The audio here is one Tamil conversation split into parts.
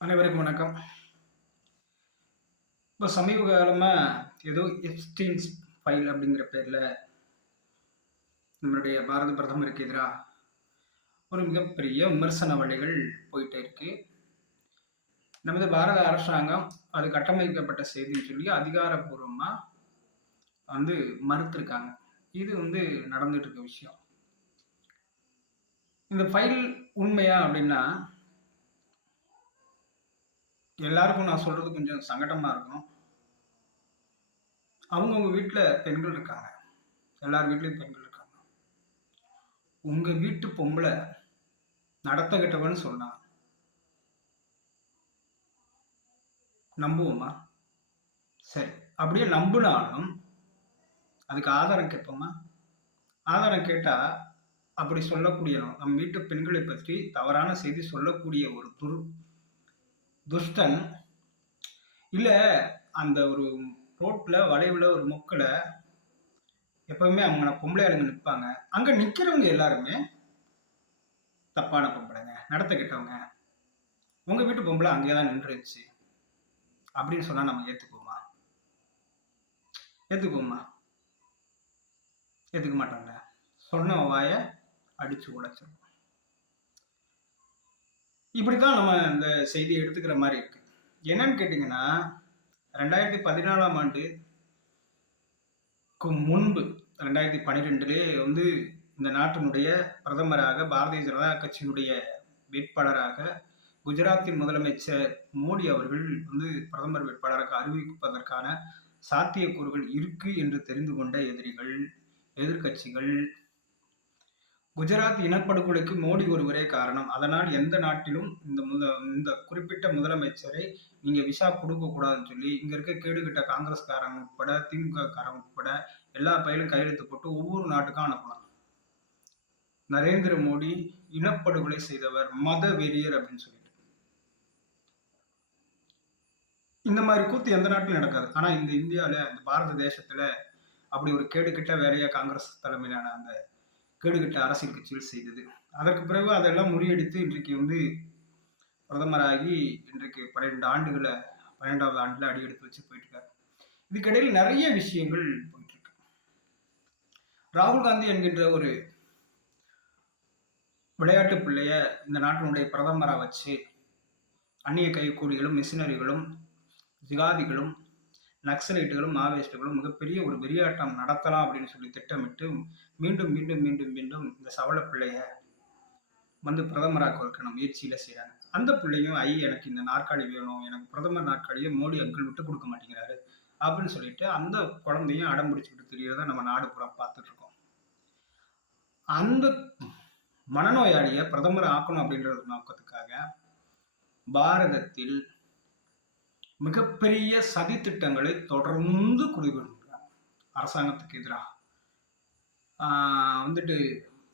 அனைவருக்கும் வணக்கம். இப்போ சமீப காலமா ஏதோ எப்ஸ்டீன்ஸ் ஃபைல் அப்படிங்கிற பேர்ல நம்மளுடைய பாரத பிரதமருக்கு எதிரா ஒரு மிகப்பெரிய விமர்சன வழிகள் போயிட்டே இருக்கு. நமது பாரத அரசாங்கம் அது கட்டமைக்கப்பட்ட செய்தின்னு சொல்லி அதிகாரப்பூர்வமா மறுத்திருக்காங்க. இது நடந்துட்டு இருக்க விஷயம். இந்த ஃபைல் உண்மையா அப்படின்னா எல்லாருக்கும் நான் சொல்றது கொஞ்சம் சங்கடமா இருக்கும். அவங்கவுங்க வீட்டுல பெண்கள் இருக்காங்க. எல்லார் வீட்லயும் பெண்கள் இருக்காங்க. உங்க வீட்டு பொம்பளை நடத்த கெட்டவன்னு சொன்னா நம்புவோமா? சரி, அப்படியே நம்புனாலும் அதுக்கு ஆதாரம் கேட்போமா? ஆதாரம் கேட்டா அப்படி சொல்லக்கூடிய நம் வீட்டு பெண்களை பற்றி தவறான செய்தி சொல்லக்கூடிய ஒரு துஷ்டன் இல்ல அந்த ஒரு ரோட்ல வளைவுல ஒரு முக்கல எப்பவுமே அவங்க பொம்பளை ஆளுங்க நிற்பாங்க. அங்க நிக்கிறவங்க எல்லாருமே தப்பான பொம்பளைங்க, நடத்த கெட்டவங்க, உங்க வீட்டு பொம்பளை அங்கேதான் நின்றுச்சு அப்படின்னு சொன்னா நம்ம ஏத்துக்குவோமா? ஏத்துக்குவோமா? ஏத்துக்க மாட்டோம்ல. சொன்ன வாய அடிச்சு உடைச்சிடும். இப்படித்தான் நம்ம இந்த செய்தியை எடுத்துக்கிற மாதிரி இருக்கு. என்னன்னு கேட்டீங்கன்னா 2014ஆம் ஆண்டுக்கு முன்பு 2012லே இந்த நாட்டினுடைய பிரதமராக பாரதிய ஜனதா கட்சியினுடைய வேட்பாளராக குஜராத்தின் முதலமைச்சர் மோடி அவர்கள் பிரதமர் வேட்பாளராக அறிவிப்பதற்கான சாத்தியக்கூறுகள் இருக்கு என்று தெரிந்து கொண்ட எதிர்கட்சிகள் குஜராத் இனப்படுகொலைக்கு மோடி ஒருவரே காரணம், அதனால் எந்த நாட்டிலும் இந்த குறிப்பிட்ட முதலமைச்சரை நீங்க விசா கொடுக்க கூடாதுன்னு சொல்லி இங்க இருக்க கேடுகிட்ட காங்கிரஸ்காரங்க உட்பட திமுக காரங்க உட்பட எல்லா பயிலும் கையெழுத்து போட்டு ஒவ்வொரு நாட்டுக்கும் அனுப்பலாம். நரேந்திர மோடி இனப்படுகொலை செய்தவர், மத வெறியர் அப்படின்னு சொல்லிட்டு. இந்த மாதிரி கூத்து எந்த நாட்டிலும் நடக்காது. ஆனா இந்த இந்தியாவில, இந்த பாரத தேசத்துல அப்படி ஒரு கேடுகிட்ட வேலையா காங்கிரஸ் தலைமையிலான அந்த கேடுகட்ட அரசியல் கட்சிகள் செய்தது. அதற்கு பிறகு அதெல்லாம் முறியடித்து இன்றைக்கு பிரதமராகி இன்றைக்கு 12வது ஆண்டுல அடி எடுத்து வச்சு போயிட்டு இருக்காரு. இதுக்கிடையில் நிறைய விஷயங்கள் போயிட்டு இருக்கு. ராகுல் காந்தி என்கின்ற ஒரு விளையாட்டு பிள்ளைய இந்த நாட்டினுடைய பிரதமரா வச்சு அந்நிய கைக்கூலிகளும் மிஷினரிகளும் ஜிகாதிகளும் நக்சலைட்டுகளும் மாவோயிஸ்டுகளும் மிகப்பெரிய ஒரு வெறியாட்டம் நடத்தலாம் அப்படின்னு சொல்லி திட்டமிட்டு மீண்டும் மீண்டும் மீண்டும் மீண்டும் இந்த சவள பிள்ளைய பிரதமராக வைக்கணும் முயற்சியில செய்யறாங்க. அந்த பிள்ளையும் எனக்கு இந்த நாற்காலி வேணும், எனக்கு பிரதமர் நாற்காலியை மோடி அங்கிள் விட்டு கொடுக்க மாட்டேங்கிறாரு அப்படின்னு சொல்லிட்டு அந்த குழந்தையும் அடம் பிடிச்சுக்கிட்டு தெரியறத நம்ம நாடு பூரா பார்த்துட்டு இருக்கோம். அந்த மனநோயாளிய பிரதமர் ஆக்கணும் அப்படின்ற நோக்கத்துக்காக பாரதத்தில் மிகப்பெரிய சதி திட்டங்களை தொடர்ந்து குறிப்பிடுகிறார். அரசாங்கத்துக்கு எதிராக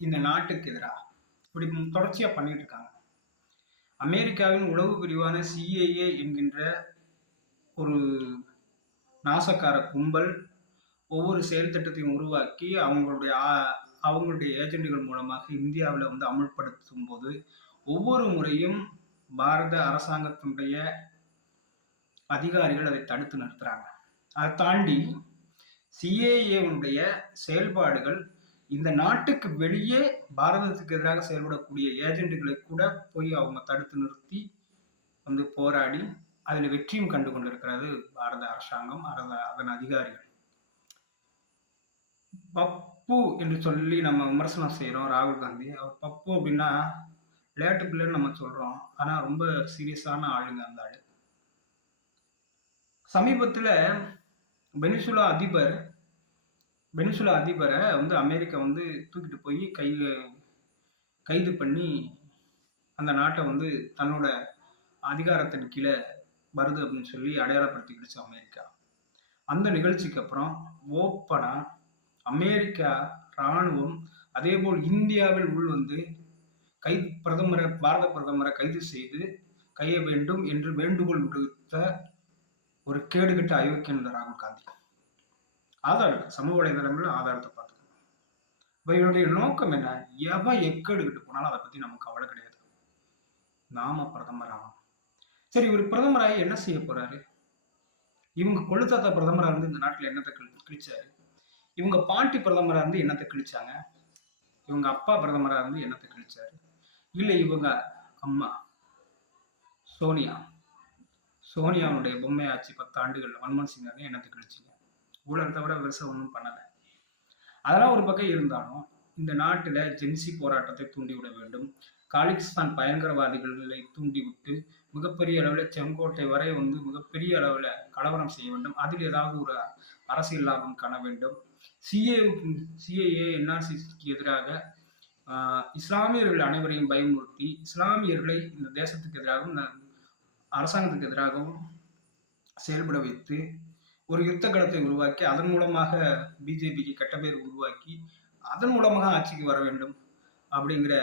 இந்த நாட்டுக்கு எதிராக இப்படி தொடர்ச்சியா பண்ணிட்டு இருக்காங்க. அமெரிக்காவின் உளவு பிரிவான சிஏஏ என்கின்ற ஒரு நாசக்கார கும்பல் ஒவ்வொரு செயல் திட்டத்தையும் உருவாக்கி அவங்களுடைய ஏஜெண்டுகள் மூலமாக இந்தியாவில் அமுல்படுத்தும் போது ஒவ்வொரு முறையும் பாரத அரசாங்கத்தினுடைய அதிகாரிகள் அதை தடுத்து நிறுத்துறாங்க. அதை தாண்டி சிஏஏவுடைய செயல்பாடுகள் இந்த நாட்டுக்கு வெளியே பாரதத்துக்கு எதிராக செயல்படக்கூடிய ஏஜெண்டுகளை கூட போய் அவங்க தடுத்து நிறுத்தி போராடி அதில் வெற்றியும் கண்டு கொண்டிருக்கிறது பாரத அரசாங்கம், அதன் அதிகாரிகள். பப்பு என்று சொல்லி நம்ம விமர்சனம் செய்யறோம் ராகுல் காந்தி. அவர் பப்பு அப்படின்னா விளையாட்டு பிள்ளைன்னு நம்ம சொல்றோம், ஆனா ரொம்ப சீரியஸான ஆளுங்க அந்த ஆளு. சமீபத்துல வெனிசுலா அதிபரை அமெரிக்கா தூக்கிட்டு போய் கைது பண்ணி அந்த நாட்டை தன்னோட அதிகாரத்தின் கீழே வருது அப்படின்னு சொல்லி அடையாளப்படுத்திக்கிடுச்சு அமெரிக்கா. அந்த நிகழ்ச்சிக்கு அப்புறம் ஓப்பனா அமெரிக்கா இராணுவம் அதே போல் இந்தியாவில் பாரத பிரதமரை கைது செய்து கைய வேண்டும் என்று வேண்டுகோள் விடுத்த ஒரு கேடுகட்ட அயோக்கியன் ராகுல் காந்தி. ஆதாரம் சமூக வலைதளங்கள்ல ஆதாரத்தை பார்த்துக்கணும். இவருடைய நோக்கம் என்ன? எவன் எக்கேடுகிட்டு போனாலும் அதை பத்தி நமக்கு கவலை கிடையாது. நாம பிரதமர் ஆகணும், சரி, இவர் பிரதமராகி என்ன செய்ய போறாரு? இவங்க கொள்ளுத்தாத்தா பிரதமரா இருந்து இந்த நாட்டுல என்னத்த கிழிச்சாரு? இவங்க பாட்டி பிரதமரா இருந்து என்னத்த கிழிச்சாங்க? இவங்க அப்பா பிரதமரா இருந்து என்னத்த கிழிச்சாரு? இல்ல இவங்க அம்மா சோனியா சோனியாவுடைய பொம்மை ஆட்சி 10 ஆண்டுகள்ல மன்மோகன் சிங் என்னத்த கிழிச்சிங்க? ஊழல் தவிர பெருசா ஒண்ணும் பண்ணல. அதெல்லாம் ஒரு பக்கம் இருந்தாலும் இந்த நாட்டில் ஜென்சி போராட்டத்தை தூண்டிவிட வேண்டும். காலிஸ்தான் பயங்கரவாதிகளை தூண்டிவிட்டு மிகப்பெரிய அளவில் செங்கோட்டை வரை வந்து மிகப்பெரிய அளவில் கலவரம் செய்ய வேண்டும். அதில் ஏதாவது ஒரு அரசியல் லாபம் காண வேண்டும். சிஏஏ என்ஆர்சிக்கு எதிராக இஸ்லாமியர்கள் அனைவரையும் பயமுறுத்தி இஸ்லாமியர்களை இந்த தேசத்துக்கு எதிராகவும் அரசாங்கத்துக்கு எதிராகவும் செயல்பட வைத்து ஒரு யுத்த களத்தை உருவாக்கி அதன் மூலமாக பிஜேபிக்கு கெட்ட பேர் உருவாக்கி அதன் மூலமாக ஆட்சிக்கு வர வேண்டும் அப்படிங்கிற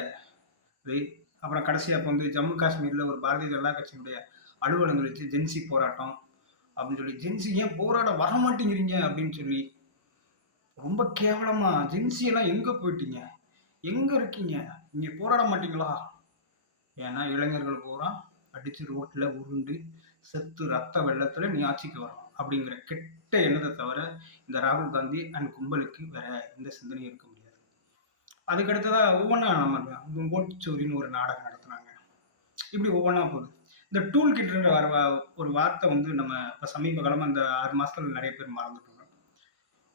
அப்புறம் கடைசியாக இப்போ வந்து ஜம்மு காஷ்மீரில் ஒரு பாரதிய ஜனதா கட்சியினுடைய அலுவலகங்கள் வச்சு ஜென்சி போராட்டம் அப்படின்னு சொல்லி ஜென்சி ஏன் போராட வரமாட்டேங்கிறீங்க அப்படின்னு சொல்லி ரொம்ப கேவலமா ஜென்சி எல்லாம் எங்க போயிட்டீங்க, எங்க இருக்கீங்க, இங்க போராட மாட்டீங்களா? ஏன்னா இளைஞர்கள் பூரா அடிச்சு ரோட்ல உருண்டு செத்து ரத்த வெள்ளத்துல நீ ஆட்சிக்கு வரணும் அப்படிங்கிற கெட்ட எண்ணத்தை தவிர இந்த ராகுல் காந்தி அண்ட் கும்பலுக்கு வேற எந்த சிந்தனையும் இருக்க முடியாது. அதுக்கடுத்ததா ஒவ்வொன்றா நம்ம ஓட்டுச்சோரின்னு ஒரு நாடகம் நடத்துனாங்க. இப்படி ஒவ்வொன்றா போகுது. இந்த டூல் கிட்ன்ற ஒரு வார்த்தை வந்து நம்ம இப்போ சமீப காலமாக இந்த 6 மாசத்துல நிறைய பேர் மறந்துட்டோம்.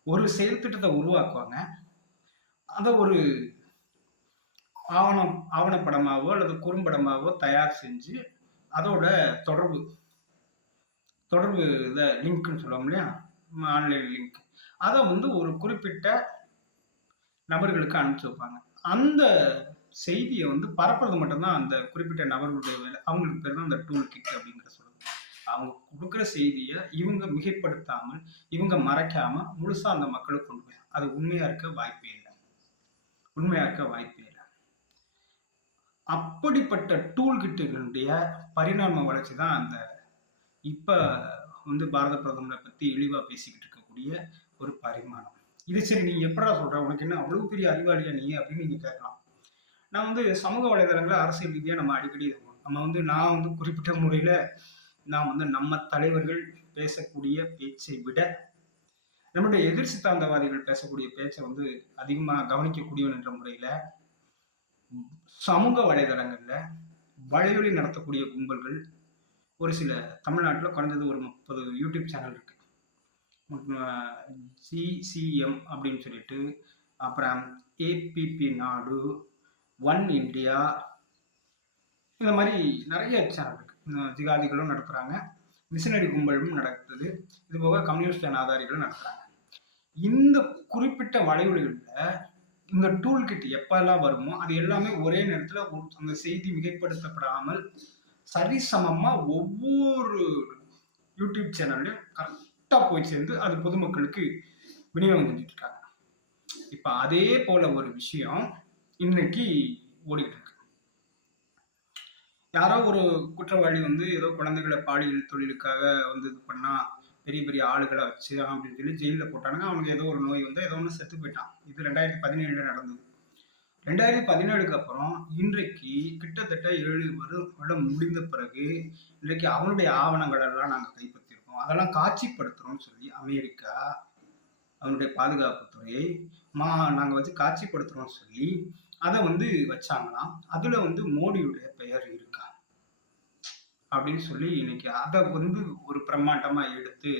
ஒரு செயல் திட்டத்தை உருவாக்குவாங்க, அதை ஒரு ஆவணப்படமாவோ அல்லது குறும்படமாவோ தயார் செஞ்சு அதோட தொடர்பு இதை லிங்க்னு சொல்லுவோம் இல்லையா, ஆன்லைன் லிங்க், அதை வந்து ஒரு குறிப்பிட்ட நபர்களுக்கு அனுப்பிச்சு வைப்பாங்க. அந்த செய்தியை வந்து பரப்புறது மட்டும்தான் அந்த குறிப்பிட்ட நபர்களுடைய வேலை. அவங்களுக்கு பேர் தான் அந்த டூல் கிட் அப்படிங்கிற சொல்லுது. அவங்க கொடுக்குற செய்தியை இவங்க மிகைப்படுத்தாமல் இவங்க மறைக்காம முழுசா அந்த மக்களுக்கு கொண்டு போய் அது உண்மையா இருக்க வாய்ப்பே இல்லை. அப்படிப்பட்ட டூல் கிட்டுகளுடைய பரிணாம வளர்ச்சி தான் அந்த இப்ப வந்து பாரத பிரதமரை பத்தி இழிவா பேசிக்கிட்டு இருக்கக்கூடிய ஒரு பரிமாணம். இது சரி, நீங்க எப்படா சொல்ற, உனக்கு என்ன அவ்வளவு பெரிய அறிவாளியா நீ அப்படின்னு நீங்க கேட்கலாம். நான் வந்து சமூக வலைதளங்களை அரசியல் ரீதியா நம்ம அடிக்கடி நம்ம வந்து நான் வந்து குறிப்பிட்ட முறையில நான் வந்து நம்ம தலைவர்கள் பேசக்கூடிய பேச்சை விட நம்முடைய எதிர் சித்தாந்தவாதிகள் பேசக்கூடிய பேச்சை வந்து அதிகமா கவனிக்கக்கூடியவன் என்ற முறையில சமூக வலைதளங்கள்ல வலையொலி நடத்தக்கூடிய கும்பல்கள் ஒரு சில தமிழ்நாட்டில் குறைஞ்சது ஒரு 30 யூடியூப் சேனல் இருக்கு. சிசிஎம் அப்படின்னு சொல்லிட்டு, அப்புறம் ஏபிபி நாடு, ஒன் இந்தியா, இந்த மாதிரி நிறைய சேனல் இருக்கு. ஜிகாதிகளும் நடத்துறாங்க, மிஷினரி கும்பலும் நடக்குது, இது போக கம்யூனிஸ்ட் ஆதாரிகளும் நடத்துறாங்க. இந்த குறிப்பிட்ட வலையொலிகளில் இந்த டூல் கிட் எப்பெல்லாம் வருமோ அது எல்லாமே ஒரே நேரத்தில் அந்த செய்தி மிகைப்படுத்தப்படாமல் சரிசமமா ஒவ்வொரு யூடியூப் சேனல்லையும் கரெக்டா போய் சேர்ந்து அது பொதுமக்களுக்கு விநியோகம் செஞ்சுட்டு இருக்காங்க. இப்ப அதே போல ஒரு விஷயம் இன்னைக்கு ஓடிட்டு இருக்கு. யாரோ ஒரு குற்றவாளி வந்து ஏதோ குழந்தைகளை பாலியல் தொழிலுக்காக வந்து இது பண்ணா பெரிய பெரிய ஆளுகளை வச்சு அப்படின்னு சொல்லி ஜெயிலில் போட்டானுங்க. அவனுக்கு ஏதோ ஒரு நோய் வந்து ஏதோ ஒன்று செத்து போயிட்டான். இது 2017 நடந்தது. 2017க்கு அப்புறம் இன்றைக்கு கிட்டத்தட்ட 7 வருடம் முடிந்த பிறகு இன்றைக்கு அவனுடைய ஆவணங்கள் எல்லாம் நாங்கள் கைப்பற்றிருக்கோம், அதெல்லாம் காட்சிப்படுத்துறோம்னு சொல்லி அமெரிக்கா அவனுடைய பாதுகாப்புத்துறை நாங்கள் வச்சு காட்சிப்படுத்துறோம்னு சொல்லி அதை வந்து வச்சாங்களாம். அதுல வந்து மோடியுடைய பெயர் இருக்கா அப்படின்னு சொல்லி இன்னைக்கு அதை வந்து ஒரு பிரம்மாண்டமா எடுத்து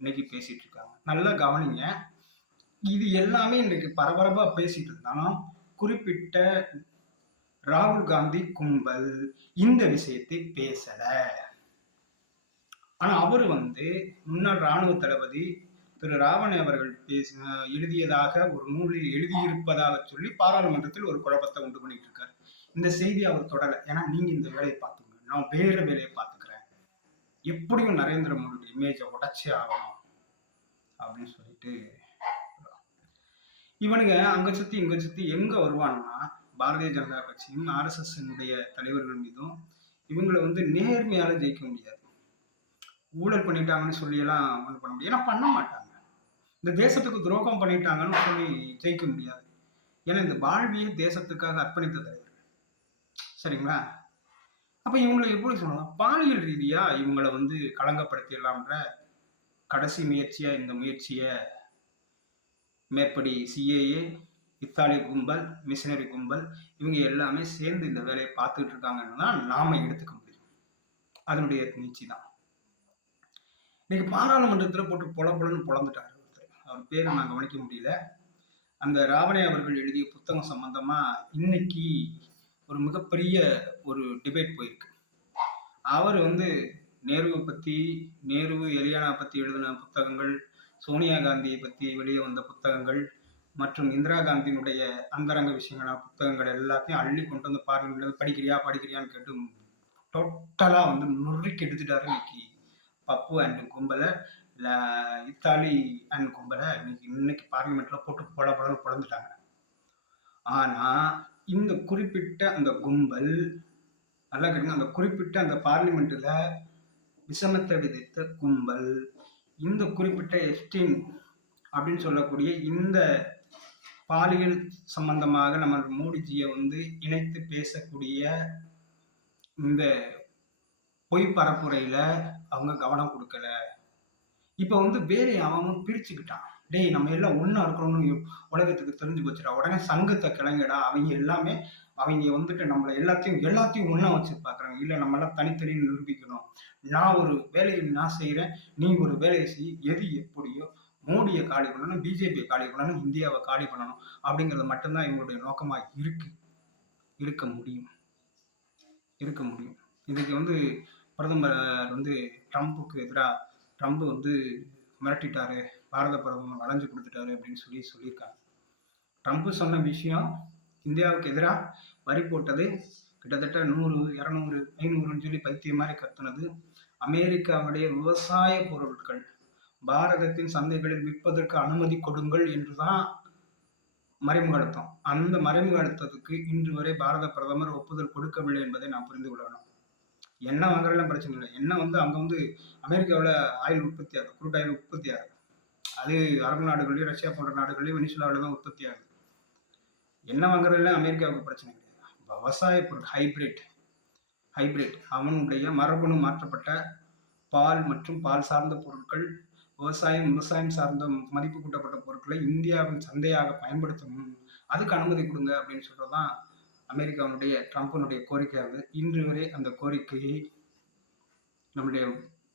இன்னைக்கு பேசிட்டு இருக்காங்க. நல்லா கவனிங்க, இது எல்லாமே இன்னைக்கு பரபரப்பா பேசிட்டு இருந்தாலும் குறிப்பிட்ட ராகுல் காந்தி கும்பல் இந்த விஷயத்தை பேசல. ஆனா அவர் வந்து முன்னாள் ராணுவ தளபதி திரு ராவணே அவர்கள் எழுதியதாக ஒரு நூலில் எழுதியிருப்பதாக சொல்லி பாராளுமன்றத்தில் ஒரு குழப்பத்தை உண்டு பண்ணிட்டு இருக்காரு. இந்த செய்தி அவர் தொடர, ஏன்னா நீங்க இந்த வேலையை பார்த்துங்க, நான் வேற வேலையை பார்த்துக்கிறேன், எப்படியும் நரேந்திர மோடி இமேஜை உடைச்சே ஆகணும் அப்படின்னு சொல்லிட்டு இவனுங்க அங்க சுத்தி இங்க சுத்தி எங்க வருவான்னா பாரதிய ஜனதா கட்சியும் RSS தலைவர்கள் மீதும் இவங்களை வந்து நேர்மையால ஜெயிக்க முடியாது. ஊழல் பண்ணிட்டாங்கன்னு சொல்லி எல்லாம் ஒண்ணு பண்ண முடியாது, ஏன்னா பண்ண மாட்டாங்க. இந்த தேசத்துக்கு துரோகம் பண்ணிட்டாங்கன்னு சொல்லி ஜெயிக்க முடியாது, ஏன்னா இந்த வாழ்வியை தேசத்துக்காக அர்ப்பணித்த தலைவர். சரிங்களா? அப்ப இவங்கள எப்படி சொல்லலாம்? பாலியல் ரீதியா இவங்கள வந்து களங்கப்படுத்திடலாம்ன்ற கடைசி முயற்சியா இந்த முயற்சிய மேற்படி சிஏஏ, இத்தாலி கும்பல், மிஷனரி கும்பல் இவங்க எல்லாமே சேர்ந்து இந்த வேலைய பார்த்துட்டு இருக்காங்கன்னு தான் நாம எடுத்துக்க முடியும். அதனுடைய நீட்சி தான். இன்னைக்கு பாராளுமன்றத்துல போட்டு பொலன்னு பொளந்துட்டாரு ஒருத்தர். அவர் பேர நான் கவனிக்க முடியல. அந்த ராவணே அவர்கள் எழுதிய புத்தகம் சம்பந்தமா இன்னைக்கு ஒரு மிகப்பெரிய ஒரு டிபேட் போயிருக்கு. அவர் வந்து நேருவை பத்தி, நேரு, எலியானா பத்தி எழுதின புத்தகங்கள், சோனியா காந்தியை பத்தி வெளியே வந்த புத்தகங்கள் மற்றும் இந்திரா காந்தியினுடைய அந்தரங்க விஷயங்களான புத்தகங்கள் எல்லாத்தையும் அள்ளி கொண்டு வந்து பார்லிமெண்ட்ல படிக்கிறியான்னு கேட்டு டோட்டலா வந்து நொறுக்கி எடுத்துட்டாரு இன்னைக்கு பப்பு அண்ட் கும்பலை, இத்தாலி அண்ட் கும்பலை இன்னைக்கு பார்லிமெண்ட்ல போட்டு பொலன்னு பொளந்துட்டாங்க. ஆனா இந்த குறிப்பிட்ட அந்த கும்பல் நல்லா கேட்டுங்க, அந்த குறிப்பிட்ட அந்த பார்லிமெண்ட்ல விஷமத்தை விதைத்த கும்பல் இந்த குறிப்பிட்ட எஸ்டின் அப்படின்னு சொல்லக்கூடிய இந்த பாலியல் சம்பந்தமாக நம்ம மோடிஜியை வந்து இணைத்து பேசக்கூடிய இந்த பொய் பரப்புரையில அவங்க கவனம் கொடுக்கல. இப்ப வந்து வேற அவன் பிரிச்சுக்கிட்டான். டேய் நம்ம எல்லாம் ஒண்ணா இருக்கணும்னு உலகத்துக்கு தெரிஞ்சு போச்சுடா. உடனே சங்கத்தை கிளங்கடா. அவங்க எல்லாமே அவங்க வந்துட்டு நம்மள எல்லாத்தையும் ஒண்ணா வச்சு பாக்குறாங்க. இல்ல நம்ம எல்லாம் தனித்தனி நிரூபிக்கணும். நான் ஒரு வேலையை நான் செய்யறேன், நீ ஒரு வேலையை செய். எது எப்படியோ மோடியை காலி பண்ணணும், பிஜேபியை காலி பண்ணணும், இந்தியாவை காலி பண்ணணும் அப்படிங்கிறது மட்டும்தான் இவங்களுடைய நோக்கமா இருக்க முடியும். இதுக்கு வந்து பிரதமர் வந்து ட்ரம்ப்புக்கு எதிராக ட்ரம்ப் வந்து மிரட்டிட்டாரு, பாரத பிரதமர் வளைஞ்சு கொடுத்துட்டாரு அப்படின்னு சொல்லியிருக்காங்க. ட்ரம்ப் சொன்ன விஷயம் இந்தியாவுக்கு எதிராக வரி போட்டது கிட்டத்தட்ட 100, 200, 500ன்னு சொல்லி பைத்தியம் மாதிரி கத்துனது, அமெரிக்காவுடைய விவசாய பொருட்கள் பாரதத்தின் சந்தைகளில் விற்பதற்கு அனுமதி கொடுங்கள் என்றுதான் மறைமுக அழுத்தம். அந்த மறைமுக அழுத்தத்துக்கு இன்று வரை பாரத பிரதமர் ஒப்புதல் கொடுக்கவில்லை என்பதை நாம் புரிந்து கொள்ளணும். எண்ணெய் வாங்குறதுலாம் பிரச்சனை இல்லை. எண்ணெய் வந்து அங்கே வந்து அமெரிக்காவில் ஆயில் உற்பத்தி ஆகுது, குரூட் ஆயில் உற்பத்தி ஆகுது. அது அரபு நாடுகள்லையும் ரஷ்யா போன்ற நாடுகள்லையும் வெனிசுலாவில் தான் உற்பத்தி ஆகுது. எண்ணெய் வாங்குறதுல அமெரிக்காவுக்கு பிரச்சனை கிடையாது. விவசாய பொருள் ஹைபிரிட் அவனுடைய மரபணு மாற்றப்பட்ட பால் மற்றும் பால் சார்ந்த பொருட்கள், விவசாயம் சார்ந்த மதிப்பு கூட்டப்பட்ட பொருட்களை இந்தியாவின் சந்தையாக பயன்படுத்தணும், அதுக்கு அனுமதி கொடுங்க அப்படின்னு சொல்றதுதான் அமெரிக்காவுடைய ட்ரம்பினுடைய கோரிக்கையாகுது. இன்று வரை அந்த கோரிக்கையை நம்முடைய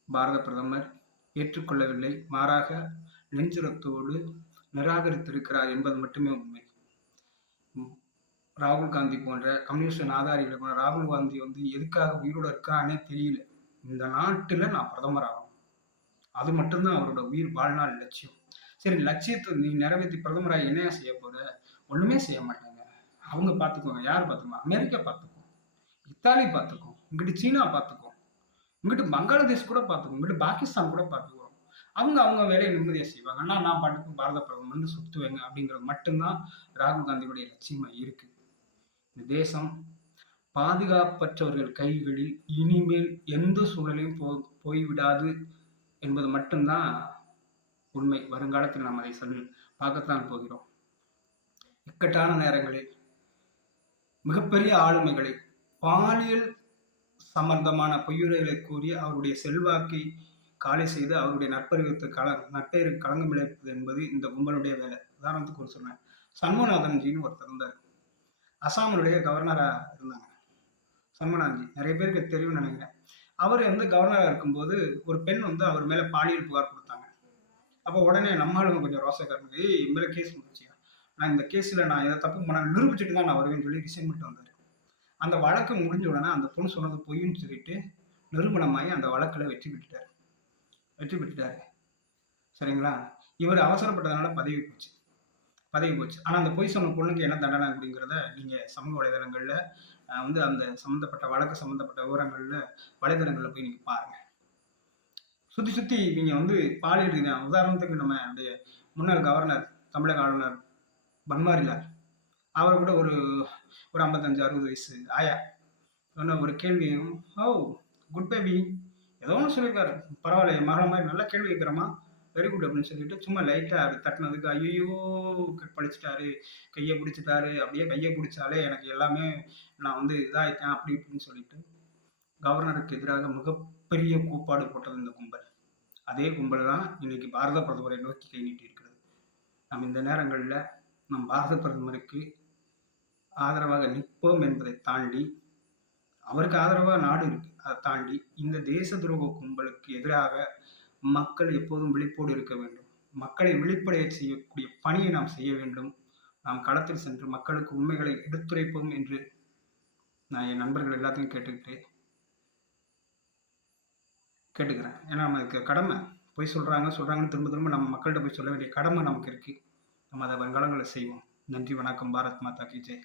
பாரத பிரதமர் ஏற்றுக்கொள்ளவில்லை, மாறாக நெஞ்சுரத்தோடு நிராகரித்திருக்கிறார் என்பது மட்டுமே உண்மை. ராகுல் காந்தி போன்ற கம்யூனிஸ்ட் நாதாரிகளை போன்ற ராகுல் காந்தி வந்து எதுக்காக உயிரோட இருக்கானே தெரியல. இந்த நாட்டுல நான் பிரதமர் ஆகணும், அது மட்டும்தான் அவரோட உயிர் வாழ்நாள் லட்சியம். சரி, லட்சியத்தை நீ நிறைவேற்றி பிரதமராக என்ன செய்ய போற? ஒண்ணுமே செய்ய மாட்டாங்க. அவங்க பார்த்துக்குவாங்க. யார் பார்த்துக்குவோம்? அமெரிக்கா பார்த்துக்கும், இத்தாலி பார்த்துக்கும், இங்கிட்டு சீனா பார்த்துக்கும், இங்கிட்டு பங்களாதேஷ் கூட பார்த்துக்கும், இங்கிட்டு பாகிஸ்தான் கூட பார்த்துக்குவோம். அவங்க வேலையை நிம்மதியாக செய்வாங்க. ஆனால் நான் பாட்டுக்கு பாரத பிரதமர் சுத்துவேங்க அப்படிங்கிறது மட்டும்தான் ராகுல் காந்தியுடைய லட்சியமா இருக்கு. இந்த தேசம் பாதுகாப்பற்றவர்கள் கைகளில் இனிமேல் எந்த சூழலையும் போய்விடாது என்பது மட்டும்தான் உண்மை. வருங்காலத்தில் நாம் அதை பார்க்கத்தான் போகிறோம். இக்கட்டான நேரங்களில் மிகப்பெரிய ஆளுமைகளை பாலியல் சம்பந்தமான பொய்யுரைகளை கூறி அவருடைய செல்வாக்கை காலி செய்து அவருடைய நட்பெயருக்கு களங்கம் விளைவிப்பது என்பது இந்த கும்பலுடைய வேலை. உதாரணத்துக்கு ஒரு சொன்னேன், சண்முகநாதன்ஜின்னு ஒருத்தர் இருந்தார். அசாமனுடைய கவர்னரா இருந்தாங்க சண்முகநாதன்ஜி. நிறைய பேருக்கு தெரியும்னு நினைக்கிறேன். அவர் வந்து கவர்னரா இருக்கும்போது ஒரு பெண் வந்து அவர் மேல பாலியல் புகார் கொடுத்தாங்க. அப்போ உடனே நம்மளும் கொஞ்சம் ரோசக்காரங்க, என் மேல கேஸ் முடிச்சியா, நான் இந்த கேஸ்ல நான் எதை தப்பு பண்ண நிரூபிச்சுட்டு தான் நான் வருவேன்னு சொல்லி ரிசைன் பண்ணிட்டு வந்தார். அந்த வழக்கு முடிஞ்ச உடனே அந்த பொண்ணு சொன்னது பொய்ன்னு சொல்லிட்டு நிரூபணமாகி அந்த வழக்குல வெற்றி பெற்றுட்டாரு. சரிங்களா? இவர் அவசரப்பட்டதுனால பதவி போச்சு. ஆனா அந்த பொய் சொன்ன பொண்ணுக்கு என்ன தண்டனை அப்படிங்கிறத நீங்க சமூக வலைதளங்கள்ல வந்து அந்த வழக்கு சம்பந்தப்பட்ட விவரங்கள்ல வலைதளங்கள்ல போய் நீங்க பாருங்க. சுத்தி நீங்க வந்து பாலியல் ரீதியான, உதாரணத்துக்கு நம்ம முன்னாள் கவர்னர், தமிழக ஆளுநர் பன்வாரிலால், அவர் கூட ஒரு 55-60 வயசு ஆயா சொன்ன ஒரு கேள்வியும், ஓ குட் பேபி ஏதோ ஒன்று சொல்லியிருக்காரு, பரவாயில்ல என் மகள மாதிரி நல்லா கேள்வி கேட்குறமா, வெரி குட் அப்படின்னு சொல்லிட்டு சும்மா லைட்டா அப்படி தட்டினதுக்கு ஐயோ படிச்சுட்டாரு, கையை பிடிச்சிட்டாரு, அப்படியே கையை பிடிச்சாலே எனக்கு எல்லாமே நான் வந்து இதாயிட்டேன் அப்படி இப்படின்னு சொல்லிட்டு கவர்னருக்கு எதிராக மிகப்பெரிய கூப்பாடு போட்டது இந்த கும்பல். அதே கும்பல் தான் இன்னைக்கு பாரத பிரதமரை நோக்கி கை நீட்டி இருக்கிறது. நாம் இந்த நேரங்கள்ல நம் பாரத பிரதமருக்கு ஆதரவாக நிற்போம் என்பதை தாண்டி, அவருக்கு ஆதரவா நாடு இருக்கு. அதை தாண்டி இந்த தேச துரோக கும்பலுக்கு எதிராக மக்கள் எப்போதும் விழிப்போடு இருக்க வேண்டும். மக்களை விழிப்படைய செய்யக்கூடிய பணியை நாம் செய்ய வேண்டும். நாம் களத்தில் சென்று மக்களுக்கு உண்மைகளை எடுத்துரைப்போம் என்று நான் என் நண்பர்கள் எல்லாத்தையும் கேட்டுக்கிறேன். ஏன்னா நமக்கு கடமை. பொய் சொல்றாங்கன்னு திரும்ப திரும்ப நம்ம மக்கள்கிட்ட போய் சொல்ல வேண்டிய கடமை நமக்கு இருக்கு. நம்ம அதை வருங்காலங்களில் செய்வோம். நன்றி, வணக்கம். பாரத் மாதா கி ஜெய்.